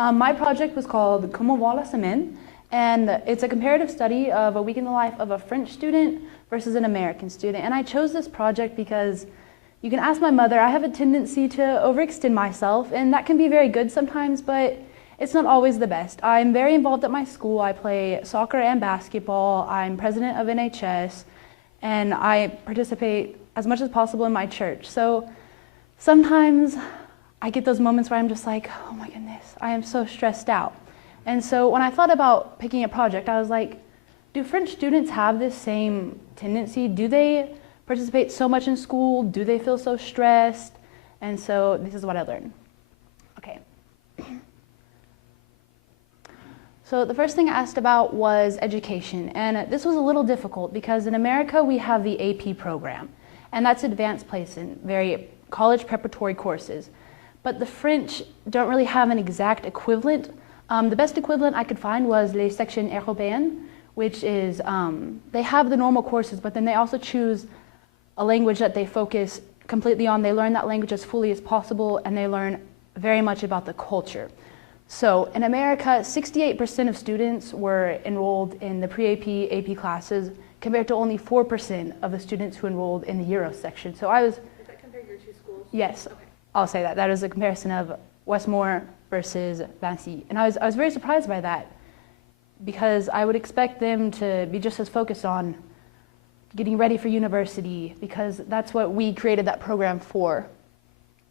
My project was called Comment va la semaine, and it's a comparative study of a week in the life of a French student versus an American student. And I chose this project because you can ask my mother, I have a tendency to overextend myself, and that can be very good sometimes, but it's not always the best. I'm very involved at my school. I play soccer and basketball. I'm president of NHS, and I participate as much as possible in my church. So sometimes I get those moments where I'm just like, oh my goodness, I am so stressed out. And so when I thought about picking a project, I was like, do French students have this same tendency? Do they participate so much in school? Do they feel so stressed? And so this is what I learned. Okay. So the first thing I asked about was education, and this was a little difficult because in America we have the AP program, and that's advanced placement, very college preparatory courses. But the French don't really have an exact equivalent. The best equivalent I could find was les sections européennes, which is, they have the normal courses, but then they also choose a language that they focus completely on. They learn that language as fully as possible, and they learn very much about the culture. So in America, 68% of students were enrolled in the pre-AP, AP classes, compared to only 4% of the students who enrolled in the Euro section. So I was... Does that compare your two schools? Yes, Okay. I'll say that. That is a comparison of Westmore versus Vinci. And I was very surprised by that, because I would expect them to be just as focused on getting ready for university, because that's what we created that program for.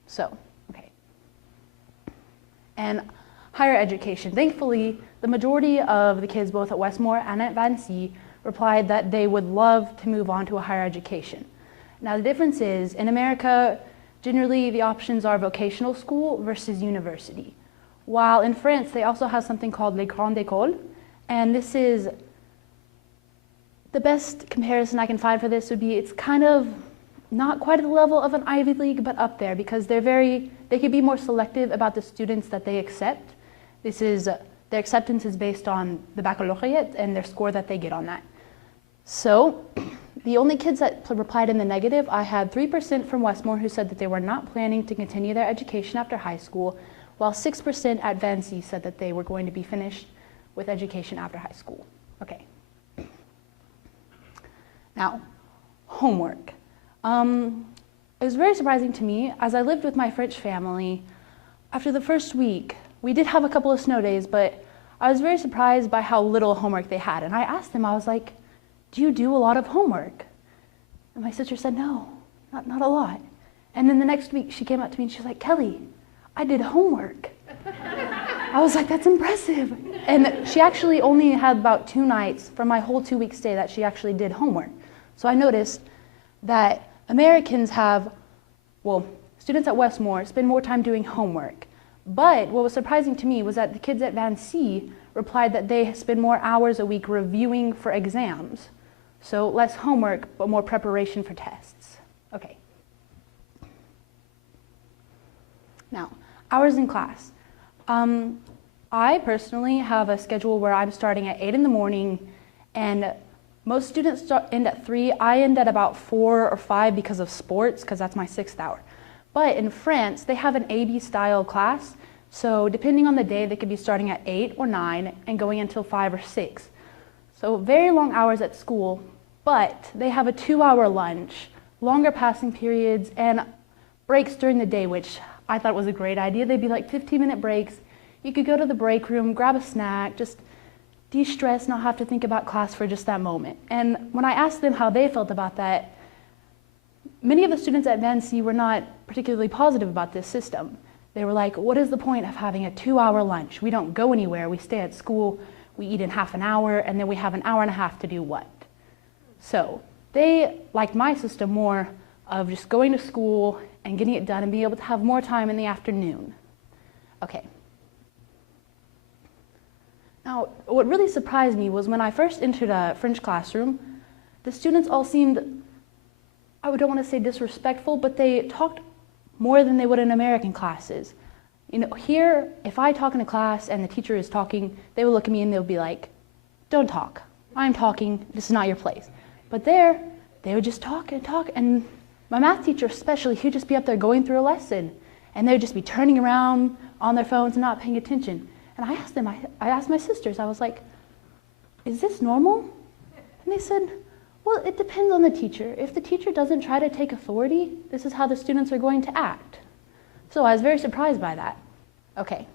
So, okay. And higher education. Thankfully, the majority of the kids, both at Westmore and at Vinci, replied that they would love to move on to a higher education. Now, the difference is, in America, generally the options are vocational school versus university. While in France, they also have something called les grandes écoles, and this is the best comparison I can find for this would be, it's kind of not quite at the level of an Ivy League, but up there, because they could be more selective about the students that they accept. This is, their acceptance is based on the baccalaureate and their score that they get on that. So the only kids that replied in the negative, I had 3% from Westmore who said that they were not planning to continue their education after high school, while 6% at Vinci said that they were going to be finished with education after high school. Okay. Now, homework. It was very surprising to me, as I lived with my French family. After the first week, we did have a couple of snow days, but I was very surprised by how little homework they had. And I asked them, I was like, do you do a lot of homework? And my sister said, no, not a lot. And then the next week she came up to me and she was like, Kelly, I did homework. I was like, that's impressive. And she actually only had about 2 nights from my whole 2-week stay that she actually did homework. So I noticed that Americans have, well, students at Westmore spend more time doing homework. But what was surprising to me was that the kids at Vinci replied that they spend more hours a week reviewing for exams. So less homework, but more preparation for tests. Okay. Now, hours in class. I personally have a schedule where I'm starting at 8 in the morning, and most students end at 3. I end at about 4 or 5 because of sports, because that's my 6th hour. But in France, they have an AB style class, so depending on the day, they could be starting at 8 or 9 and going until 5 or 6. So very long hours at school, but they have a 2-hour lunch, longer passing periods, and breaks during the day, which I thought was a great idea. They'd be like 15-minute breaks. You could go to the break room, grab a snack, just de-stress, not have to think about class for just that moment. And when I asked them how they felt about that, many of the students at Vinci were not particularly positive about this system. They were like, what is the point of having a 2-hour lunch? We don't go anywhere. We stay at school, we eat in half an hour, and then we have an hour and a half to do what? So they liked my system more of just going to school and getting it done and being able to have more time in the afternoon. Okay. Now, what really surprised me was when I first entered a French classroom, the students all seemed, I don't want to say disrespectful, but they talked more than they would in American classes. You know, here, if I talk in a class and the teacher is talking, they will look at me and they'll be like, don't talk. I'm talking, this is not your place. But there, they would just talk and talk, and my math teacher especially, he'd just be up there going through a lesson, and they would just be turning around on their phones and not paying attention. And I asked my sisters, I was like, is this normal? And they said, well, it depends on the teacher. If the teacher doesn't try to take authority, this is how the students are going to act. So I was very surprised by that. Okay.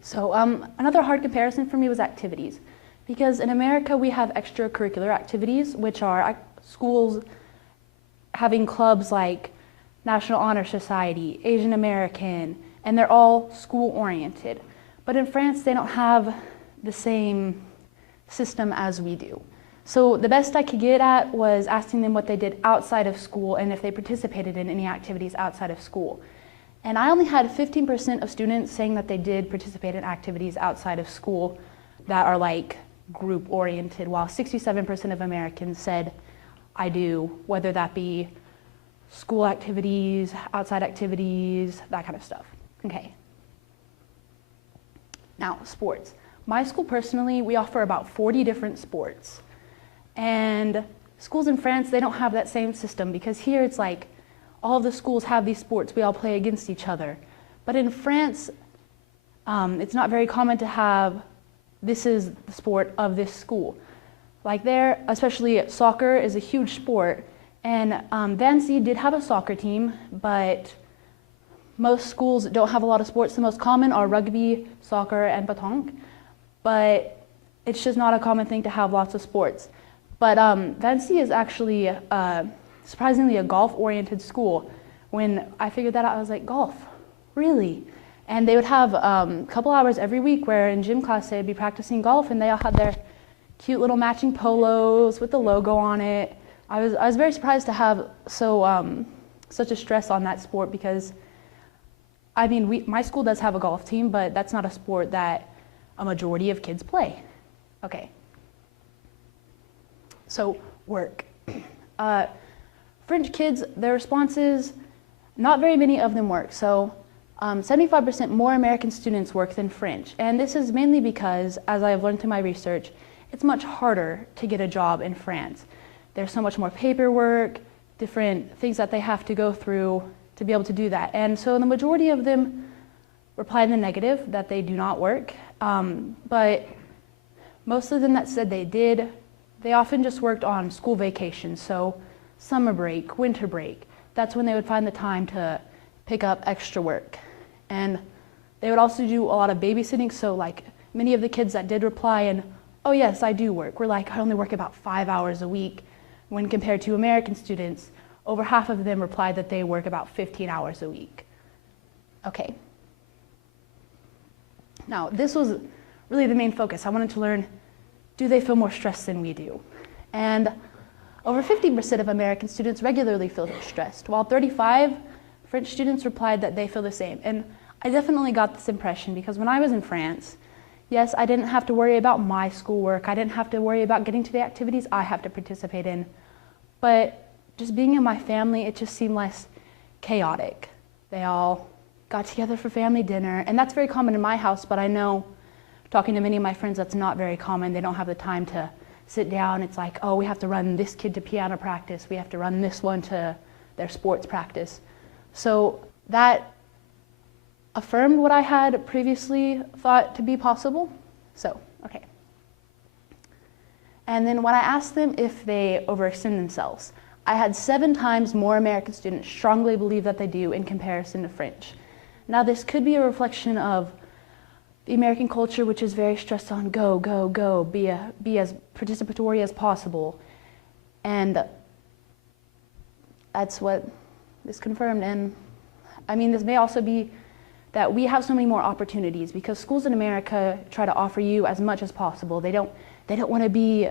So another hard comparison for me was activities. Because in America, we have extracurricular activities, which are schools having clubs like National Honor Society, Asian American, and they're all school-oriented. But in France, they don't have the same system as we do. So the best I could get at was asking them what they did outside of school and if they participated in any activities outside of school. And I only had 15% of students saying that they did participate in activities outside of school that are like group-oriented, while 67% of Americans said, I do, whether that be school activities, outside activities, that kind of stuff. Okay. Now, sports. My school personally, we offer about 40 different sports. And schools in France, they don't have that same system because here it's like all of the schools have these sports, we all play against each other. But in France, it's not very common to have, this is the sport of this school. Like there, especially soccer is a huge sport. And Vancy did have a soccer team, but most schools don't have a lot of sports. The most common are rugby, soccer, and pétanque. But it's just not a common thing to have lots of sports. But Vancy is actually surprisingly a golf-oriented school. When I figured that out, I was like, golf, really? And they would have a couple hours every week where in gym class they'd be practicing golf, and they all had their cute little matching polos with the logo on it. I was very surprised to have such a stress on that sport because, I mean, my school does have a golf team, but that's not a sport that a majority of kids play. Okay. So, work. French kids, their responses, not very many of them work. So, 75% more American students work than French. And this is mainly because, as I have learned through my research, it's much harder to get a job in France. There's so much more paperwork, different things that they have to go through to be able to do that. And so the majority of them reply in the negative, that they do not work. But most of them that said they did, they often just worked on school vacations. So summer break, winter break, that's when they would find the time to pick up extra work. And they would also do a lot of babysitting. So like many of the kids that did reply and, oh yes, I do work. We're like, I only work about 5 hours a week. When compared to American students, over half of them replied that they work about 15 hours a week. Okay. Now, this was really the main focus. I wanted to learn, do they feel more stressed than we do? And over 50% of American students regularly feel stressed, while 35% French students replied that they feel the same. And I definitely got this impression because when I was in France, yes, I didn't have to worry about my schoolwork. I didn't have to worry about getting to the activities I have to participate in. But just being in my family, it just seemed less chaotic. They all got together for family dinner, and that's very common in my house, but I know, talking to many of my friends, that's not very common. They don't have the time to sit down. It's like, oh, we have to run this kid to piano practice. We have to run this one to their sports practice. So that affirmed what I had previously thought to be possible. So, okay. And then when I asked them if they overextend themselves, I had 7 times more American students strongly believe that they do in comparison to French. Now this could be a reflection of the American culture, which is very stressed on go, go, go, be as participatory as possible. And that's what is confirmed. And I mean, this may also be that we have so many more opportunities because schools in America try to offer you as much as possible. They don't want to be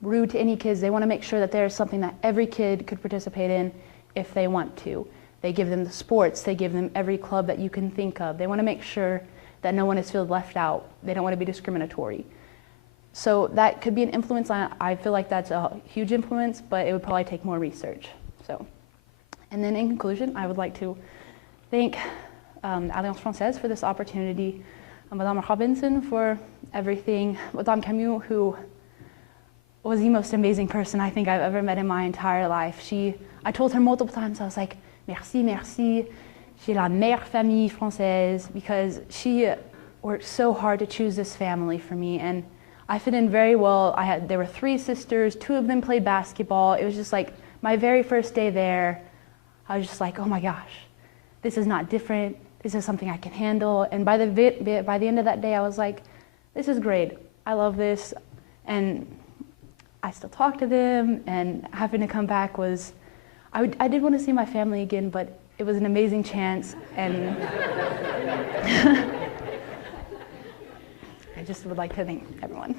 rude to any kids. They want to make sure that there's something that every kid could participate in if they want to. They give them the sports. They give them every club that you can think of. They want to make sure that no one is feeling left out. They don't want to be discriminatory. So that could be an influence. I feel like that's a huge influence, but it would probably take more research. So, and then in conclusion, I would like to thank Alliance Française for this opportunity, Madame Robinson for everything, Madame Camus, who was the most amazing person I think I've ever met in my entire life. I told her multiple times, I was like, merci, merci, j'ai la meilleure famille française, because she worked so hard to choose this family for me, and I fit in very well. There were 3 sisters, 2 of them played basketball. It was just like my very first day there, I was just like, oh my gosh, this is not different. This is something I can handle. And by the end of that day, I was like, this is great. I love this. And I still talk to them, and having to come back was, I did want to see my family again, but it was an amazing chance. And I just would like to thank everyone.